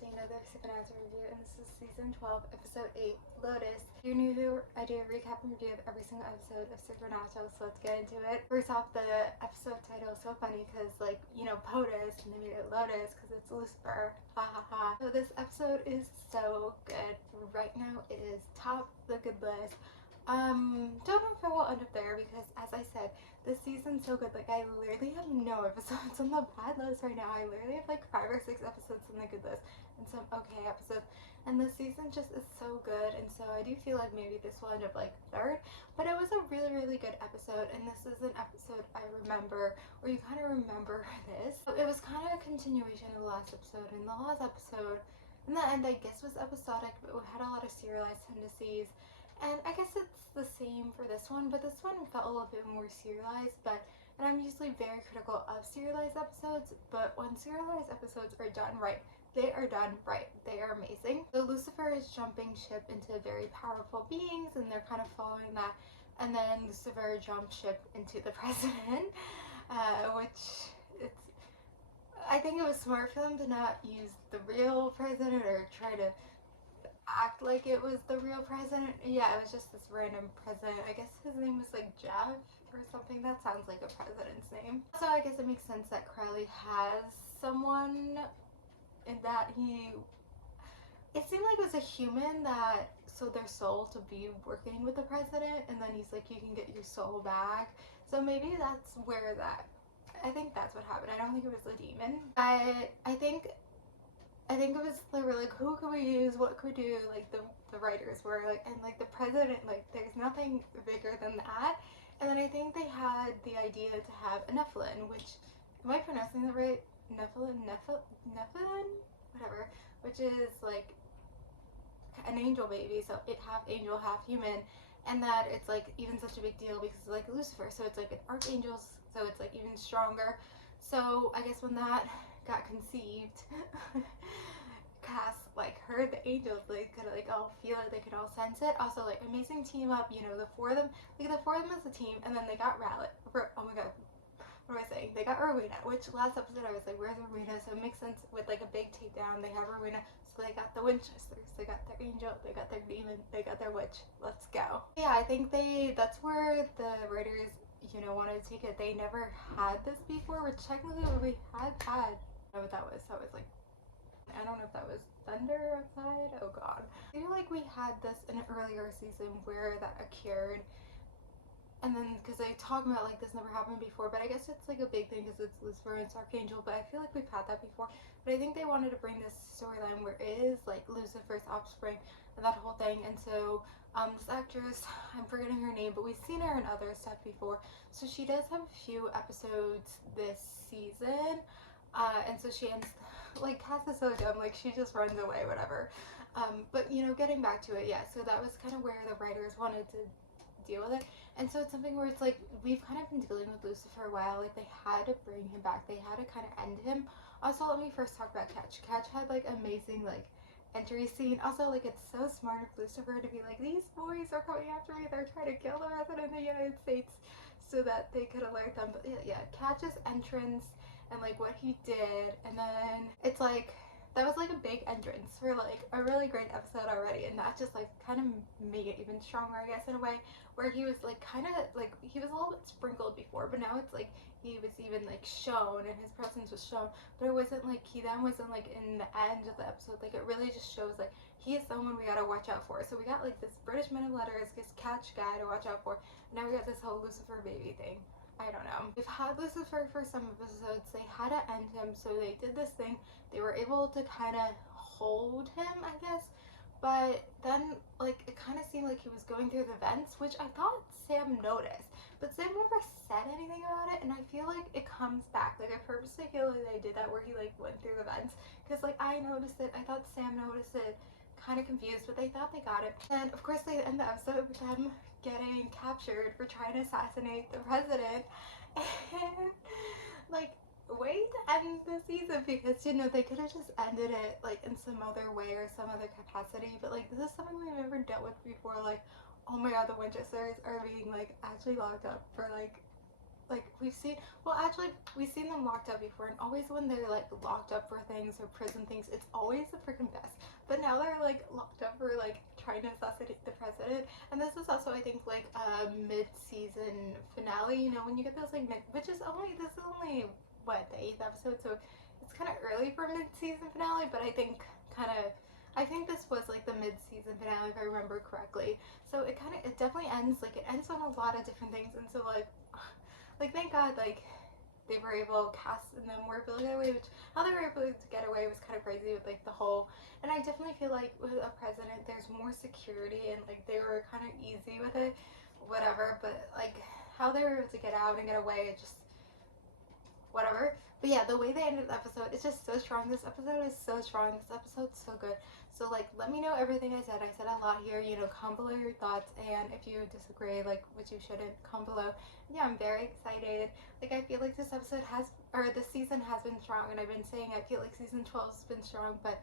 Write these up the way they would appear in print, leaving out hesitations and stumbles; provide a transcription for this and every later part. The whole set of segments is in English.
to another Supernatural review, and this is season 12, episode 8, Lotus. If you're new here, I do a recap and review of every single episode of Supernatural, so let's get into it. First off, the episode title is so funny because, like, you know, POTUS, and they made it Lotus because it's Lucifer. Ha ha ha. So this episode is so good. Right now, it is top the good list. Don't know if I will end up there because, as I said, this season's so good. Like, I literally have no episodes on the bad list right now. I literally have like 5 or 6 episodes on the good list and some okay episodes. And this season just is so good. And so I do feel like maybe this will end up like 3rd. But it was a really, really good episode. And this is an episode I remember, or you kind of remember this. So it was kind of a continuation of the last episode. And the last episode, in the end, I guess was episodic, but we had a lot of serialized tendencies. And I guess it's the same for this one, but this one felt a little bit more serialized, and I'm usually very critical of serialized episodes, but when serialized episodes are done right, they are done right. They are amazing. So Lucifer is jumping ship into very powerful beings, and they're kind of following that, and then Lucifer jumps ship into the president, which I think it was smart for them to not use the real president or try to act like it was the real president. Yeah, it was just this random president. I guess his name was like Jeff or something. That sounds like a president's name. So I guess it makes sense that Crowley has someone in that it seemed like it was a human that sold their soul to be working with the president, and then he's like, you can get your soul back. So maybe that's where I think that's what happened. I don't think it was a demon. I think it was like who could we use, what could we do, like the writers were like, and like the president, like there's nothing bigger than that. And then I think they had the idea to have a Nephilim, which, am I pronouncing that right? Nephilim, whatever, which is like an angel baby, so it half angel, half human, and that it's like even such a big deal because it's like Lucifer, so it's like an archangel, so it's like even stronger. So I guess when that got conceived, Cass like heard the angels, they could like all feel it, they could all sense it. Also, like, amazing team up, you know, the 4 of them, like the 4 of them as a team, and then they got oh my god, what am I saying? They got Rowena, which last episode I was like, where's Rowena? So it makes sense with like a big takedown. They have Rowena, so they got the Winchesters, they got their angel, they got their demon, they got their witch. Let's go. Yeah, I think that's where the writers, you know, wanted to take it. They never had this before, which technically we had. I don't know what that was. That was like, I don't know if that was thunder outside. Oh god. I feel like we had this in an earlier season where that occurred. And then, because they talk about like this never happened before, but I guess it's like a big thing because it's Lucifer and it's Archangel, but I feel like we've had that before. But I think they wanted to bring this storyline where it is like Lucifer's offspring and that whole thing. And so this actress, I'm forgetting her name, but we've seen her in other stuff before. So she does have a few episodes this season. And so she ends, like, Cass is so dumb, like she just runs away, whatever. But you know, getting back to it, yeah, so that was kind of where the writers wanted to deal with it. And so it's something where it's like we've kind of been dealing with Lucifer a while. Like, they had to bring him back, they had to kind of end him. Also, let me first talk about Catch. Catch had like amazing like entry scene. Also, like, it's so smart of Lucifer to be like, these boys are coming after me, they're trying to kill the president of the United States, so that they could alert them. But yeah, Catch's entrance and like what he did, and then it's like that was like a big entrance for like a really great episode already, and that just like kind of made it even stronger, I guess, in a way, where he was like kind of like, he was a little bit sprinkled before, but now it's like he was even like shown and his presence was shown, but it wasn't like he then wasn't like in the end of the episode. Like, it really just shows like he is someone we gotta watch out for. So we got like this British Men of Letters, this Catch guy to watch out for, and now we got this whole Lucifer baby thing. I don't know. We've had Lucifer for some episodes. They had to end him, so they did this thing. They were able to kind of hold him, I guess. But then, like, it kind of seemed like he was going through the vents, which I thought Sam noticed. But Sam never said anything about it, and I feel like it comes back. Like, I purposely feel like they did that where he, like, went through the vents. Because, like, I noticed it. I thought Sam noticed it. Kind of confused, but they thought they got it. And, of course, they end the episode with them getting captured for trying to assassinate the president. And like, way to end the season, because, you know, they could have just ended it like in some other way or some other capacity, but like, this is something we've never dealt with before. Like, oh my god, the Winchesters are being like actually locked up for like like we've seen, well actually we've seen them locked up before, and always when they're like locked up for things or prison things, it's always the freaking best. But now they're like locked up for like trying to assassinate the president, and this is also I think like a mid-season finale, you know, when you get those like which is only, this is only what, the 8th episode, so it's kind of early for a mid-season finale, but I think kind of, I think this was like the mid-season finale if I remember correctly. So it kind of, it definitely ends, like it ends on a lot of different things, and so like thank God like they were able, cast and them were able to get away, which how they were able to get away was kind of crazy with like the whole, and I definitely feel like with a president there's more security, and like they were kind of easy with it, whatever, but like how they were able to get out and get away, it just whatever. But yeah, the way they ended the episode, it's just so strong. This episode is so strong. This episode's so good. So like, let me know everything I said. I said a lot here. You know, comment below your thoughts, and if you disagree, like, which you shouldn't, comment below. Yeah, I'm very excited. Like, I feel like this episode has, or this season has been strong, and I've been saying I feel like season 12 has been strong, but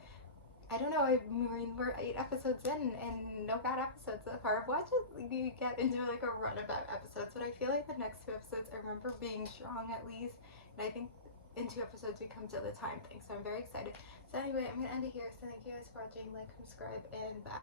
I don't know. I mean, we're 8 episodes in, and no bad episodes so far. Watch it. You get into like a run of bad episodes, but I feel like the next 2 episodes I remember being strong at least, and I think in 2 episodes we come to the time thing. So I'm very excited. So anyway, I'm gonna end it here. So thank you guys for watching. Like, subscribe, and bye.